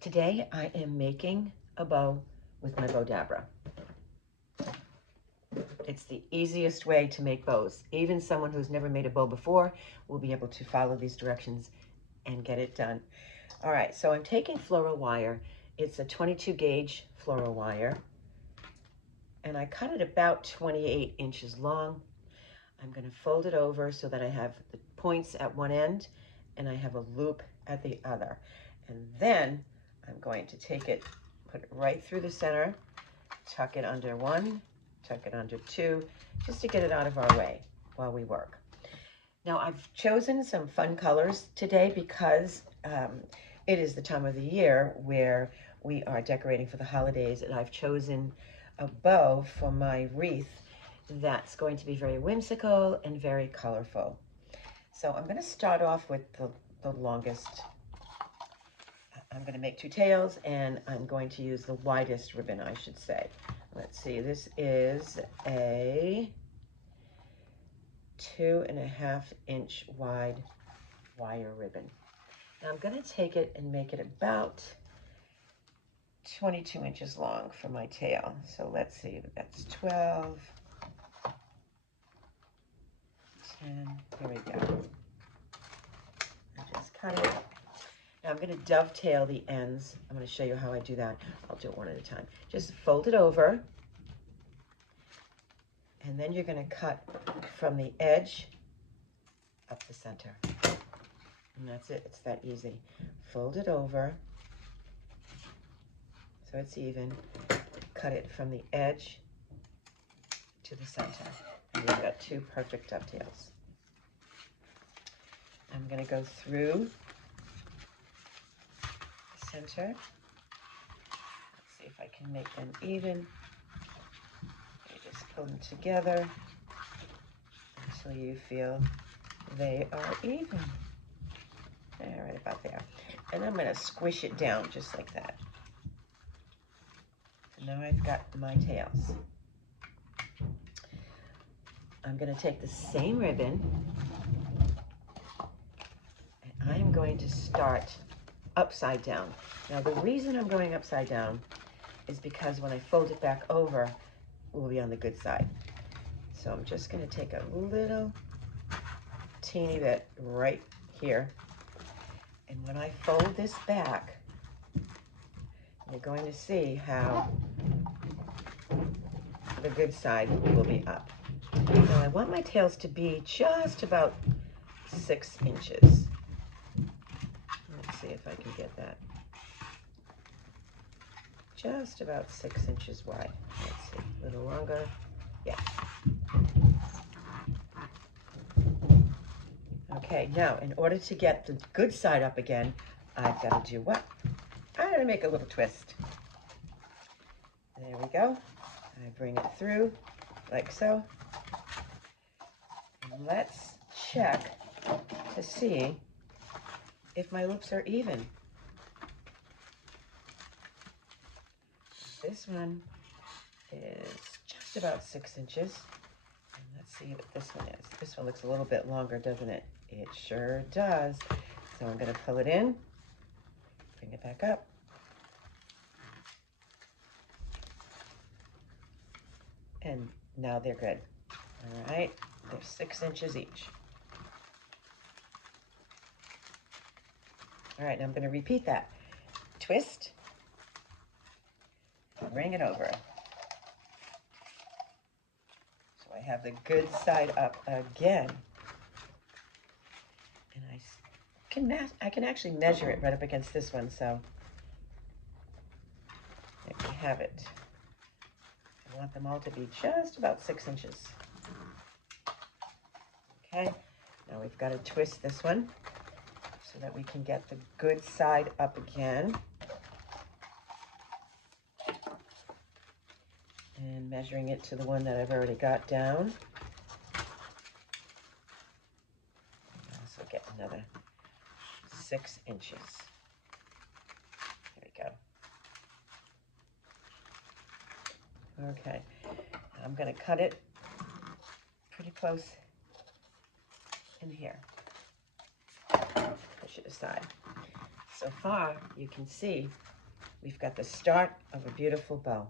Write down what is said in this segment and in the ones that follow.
Today I am making a bow with my Bowdabra. It's the easiest way to make bows. Even someone who's never made a bow before will be able to follow these directions and get it done. All right, so I'm taking floral wire. It's a 22 gauge floral wire, and I cut it about 28 inches long. I'm going to fold it over so that I have the points at one end and I have a loop at the other. And then I'm going to take it, put it right through the center, tuck it under one, tuck it under two, just to get it out of our way while we work. Now I've chosen some fun colors today because it is the time of the year where we are decorating for the holidays, and I've chosen a bow for my wreath that's going to be very whimsical and very colorful. So I'm going to start off with the longest. I'm going to make two tails, and I'm going to use the widest ribbon, I should say. Let's see, this is a 2.5 inch wide wire ribbon. Now I'm going to take it and make it about 22 inches long for my tail. So let's see, that's 12, 10, here we go. I just cut it. Now I'm going to dovetail the ends. I'm going to show you how I do that. I'll do it one at a time. Just fold it over, and then you're going to cut from the edge up the center. And that's it. It's that easy. Fold it over so it's even. Cut it from the edge to the center. And you've got two perfect dovetails. I'm going to go through the center. Let's see if I can make them even. You just pull them together until you feel they are even. Right about there. And I'm going to squish it down just like that. And now I've got my tails. I'm going to take the same ribbon, and I'm going to start upside down. Now the reason I'm going upside down is because when I fold it back over, we'll be on the good side. So I'm just going to take a little teeny bit right here. And when I fold this back, you're going to see how the good side will be up. Now I want my tails to be just about 6 inches. Let's see if I can get that. Just about 6 inches wide. Let's see, a little longer. Yeah. Okay, now in order to get the good side up again, I've got to do what? I'm going to make a little twist. There we go. I bring it through like so. And let's check to see if my loops are even. This one is just about 6 inches. And let's see what this one is. This one looks a little bit longer, doesn't it? It sure does. So I'm going to pull it in, bring it back up. And now they're good. All right, they're 6 inches each. All right, now I'm going to repeat that. Twist, bring it over. So I have the good side up again. And I can actually measure it right up against this one, so there we have it. I want them all to be just about 6 inches. Okay, now we've got to twist this one so that we can get the good side up again. And measuring it to the one that I've already got down. Also get another 6 inches. There we go. Okay, I'm going to cut it pretty close in here. Push it aside. So far, you can see we've got the start of a beautiful bow.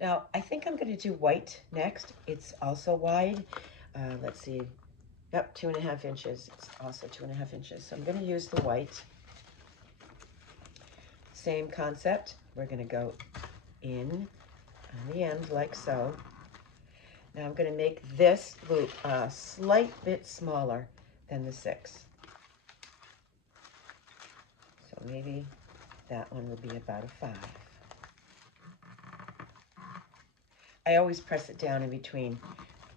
Now, I think I'm going to do white next. It's also wide. Let's see. Yep, 2.5 inches. It's also 2.5 inches. So I'm going to use the white. Same concept. We're going to go in on the end like so. Now I'm going to make this loop a slight bit smaller than the 6. So maybe that one will be about a 5. I always press it down in between.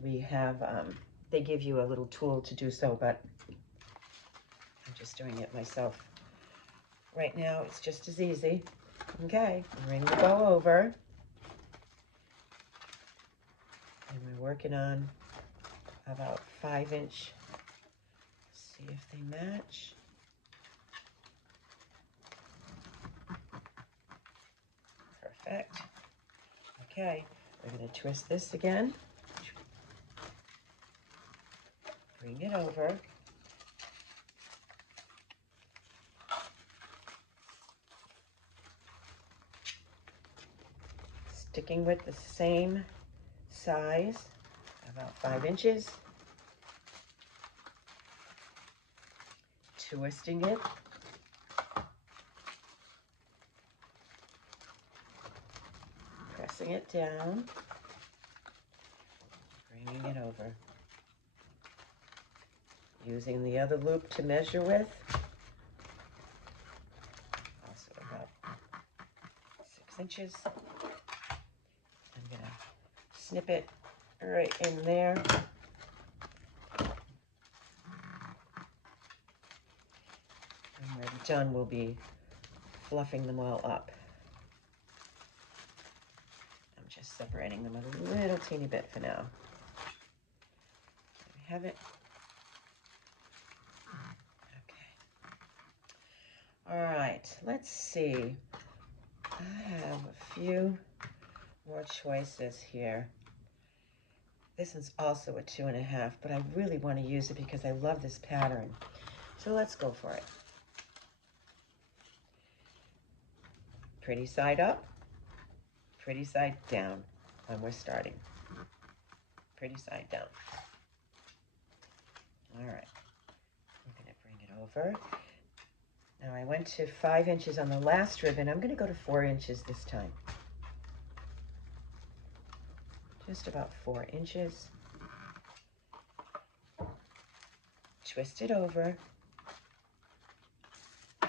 We have, they give you a little tool to do so, but I'm just doing it myself. Right now, it's just as easy. Okay, bring the bow over. And we're working on about 5-inch. See if they match. Perfect. Okay, we're going to twist this again. Bring it over. Sticking with the same size, about 5 inches. Twisting it. Pressing it down. Bringing it over. Using the other loop to measure with. Also about 6 inches. I'm going to snip it right in there. When we're done, we'll be fluffing them all up. I'm just separating them a little teeny bit for now. There we have it. Okay. All right, let's see. I have a few more choices here. This is also a 2.5, but I really want to use it because I love this pattern. So let's go for it. Pretty side up, pretty side down when we're starting. Pretty side down. All right, I'm going to bring it over. Now I went to 5 inches on the last ribbon. I'm going to go to 4 inches this time. Just about 4 inches. Twist it over.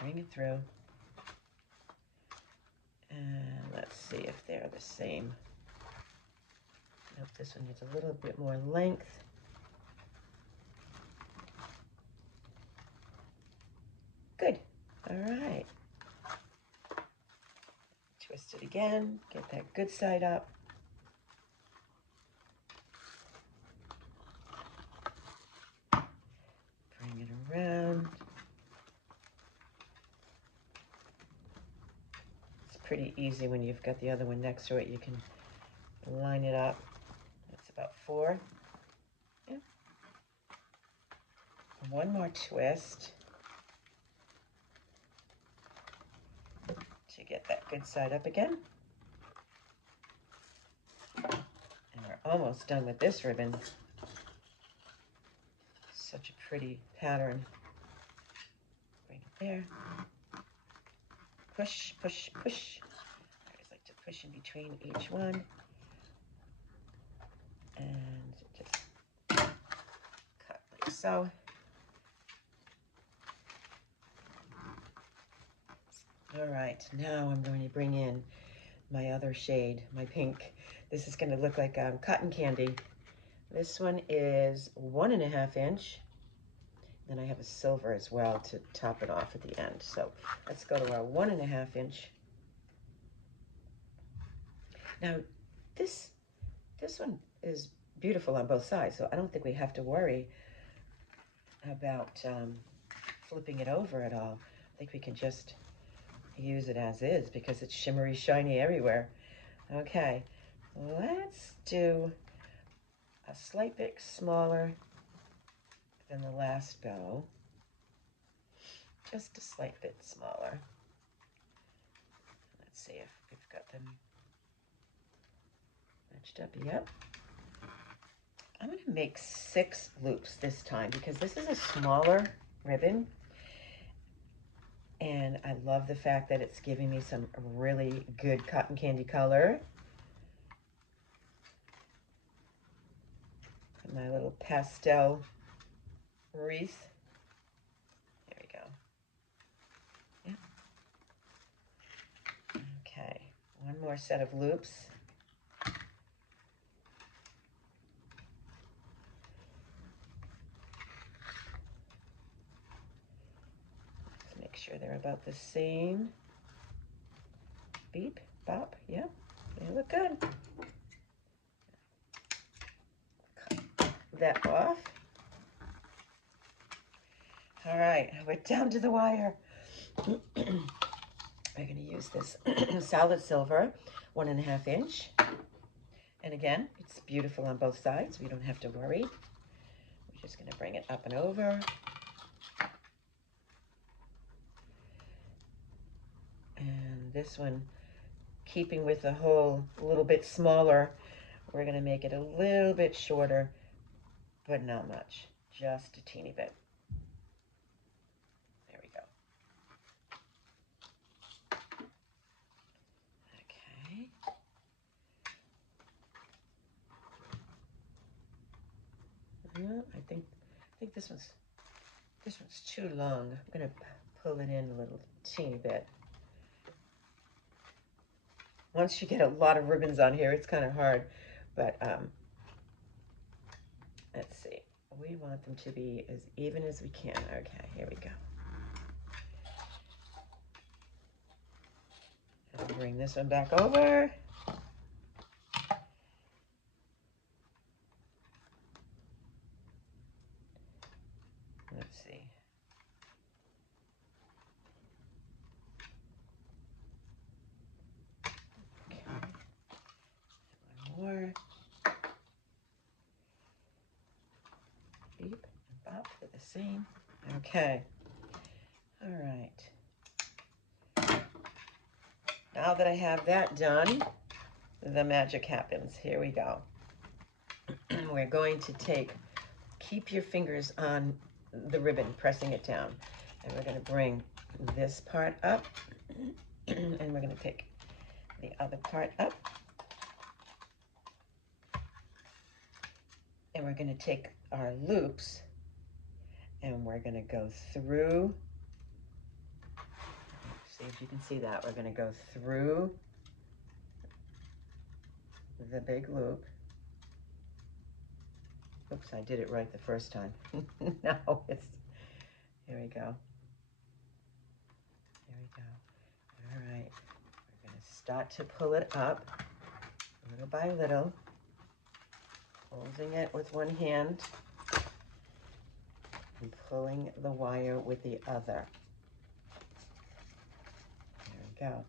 Bring it through. And let's see if they're the same. Nope, this one needs a little bit more length. Good. All right. Twist it again. Get that good side up. Bring it around. It's pretty easy when you've got the other one next to it. You can line it up. That's about 4. Yeah. One more twist to get that good side up again. And we're almost done with this ribbon. Such a pretty pattern. Bring it there. Push, push, push. I always like to push in between each one. And just cut like so. All right, now I'm going to bring in my other shade, my pink. This is going to look like cotton candy. This one is 1.5 inch. Then I have a silver as well to top it off at the end. So let's go to our 1.5 inch. Now this one is beautiful on both sides, so I don't think we have to worry about flipping it over at all. I think we can just use it as is because it's shimmery, shiny everywhere. Okay, let's do a slight bit smaller than the last bow. Just a slight bit smaller. Let's see if we've got them matched up. Yep. I'm going to make 6 loops this time because this is a smaller ribbon. And I love the fact that it's giving me some really good cotton candy color. Put my little pastel wreath. There we go. Yep. Okay, one more set of loops. Let's make sure they're about the same. Beep, bop, yep, they look good. Cut that off. All right, we're down to the wire. We're going to use this solid silver 1.5 inch. And again, it's beautiful on both sides. We don't have to worry. We're just going to bring it up and over. And this one, keeping with the hole a little bit smaller, we're going to make it a little bit shorter, but not much, just a teeny bit. There we go. Okay. I think this one's too long. I'm going to pull it in a little teeny bit. Once you get a lot of ribbons on here, it's kind of hard, but let's see. We want them to be as even as we can. Okay, here we go. I'll bring this one back over. Let's see. Okay. One more. Beep and bop for the same. Okay. All right. Now that I have that done, the magic happens. Here we go. We're going to keep your fingers on the ribbon, pressing it down. And we're going to bring this part up. And we're going to take the other part up. And we're going to take our loops and we're going to go through. See if you can see that. We're going to go through the big loop. Oops, I did it right the first time. No, here we go. There we go. All right, we're going to start to pull it up little by little, holding it with one hand and pulling the wire with the other. There we go.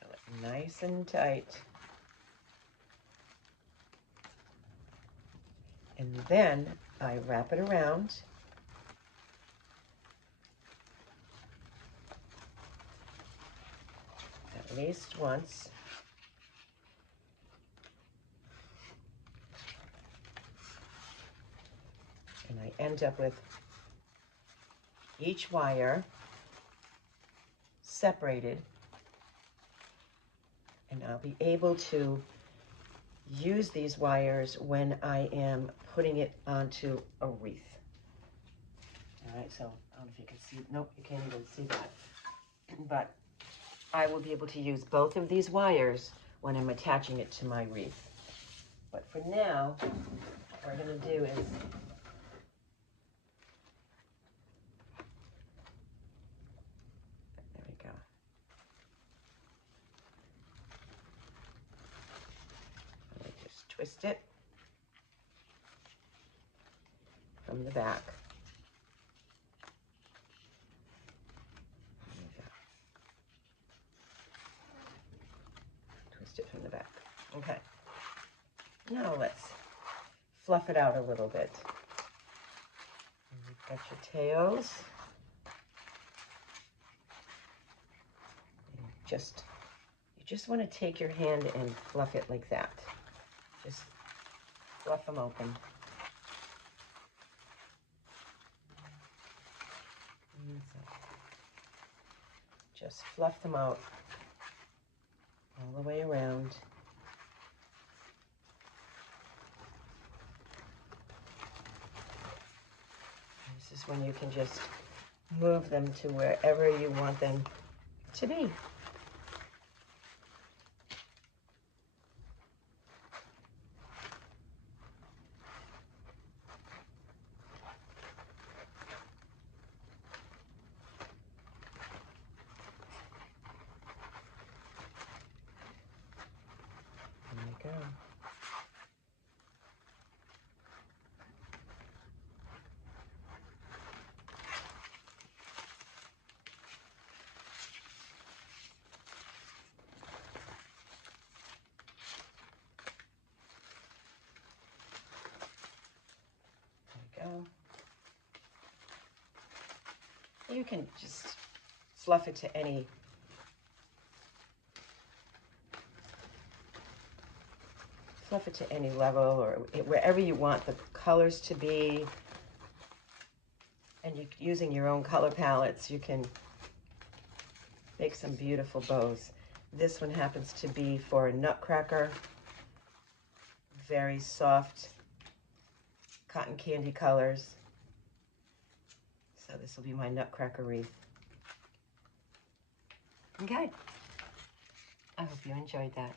Pull it nice and tight. And then I wrap it around. At least once. And I end up with each wire separated. And I'll be able to use these wires when I am putting it onto a wreath. All right, so I don't know if you can see, nope, you can't even see that. But I will be able to use both of these wires when I'm attaching it to my wreath. But for now, what we're going to do is there we go. I'm going to just twist it from the back. Twist it from the back. Okay. Now let's fluff it out a little bit. And you've got your tails. just want to take your hand and fluff it like that. Just fluff them open. Just fluff them out all the way around. This is when you can just move them to wherever you want them to be. There we go. You can just fluff it to any level or wherever you want the colors to be. And using your own color palettes, you can make some beautiful bows. This one happens to be for a nutcracker. Very soft cotton candy colors. So this will be my nutcracker wreath. Okay. I hope you enjoyed that.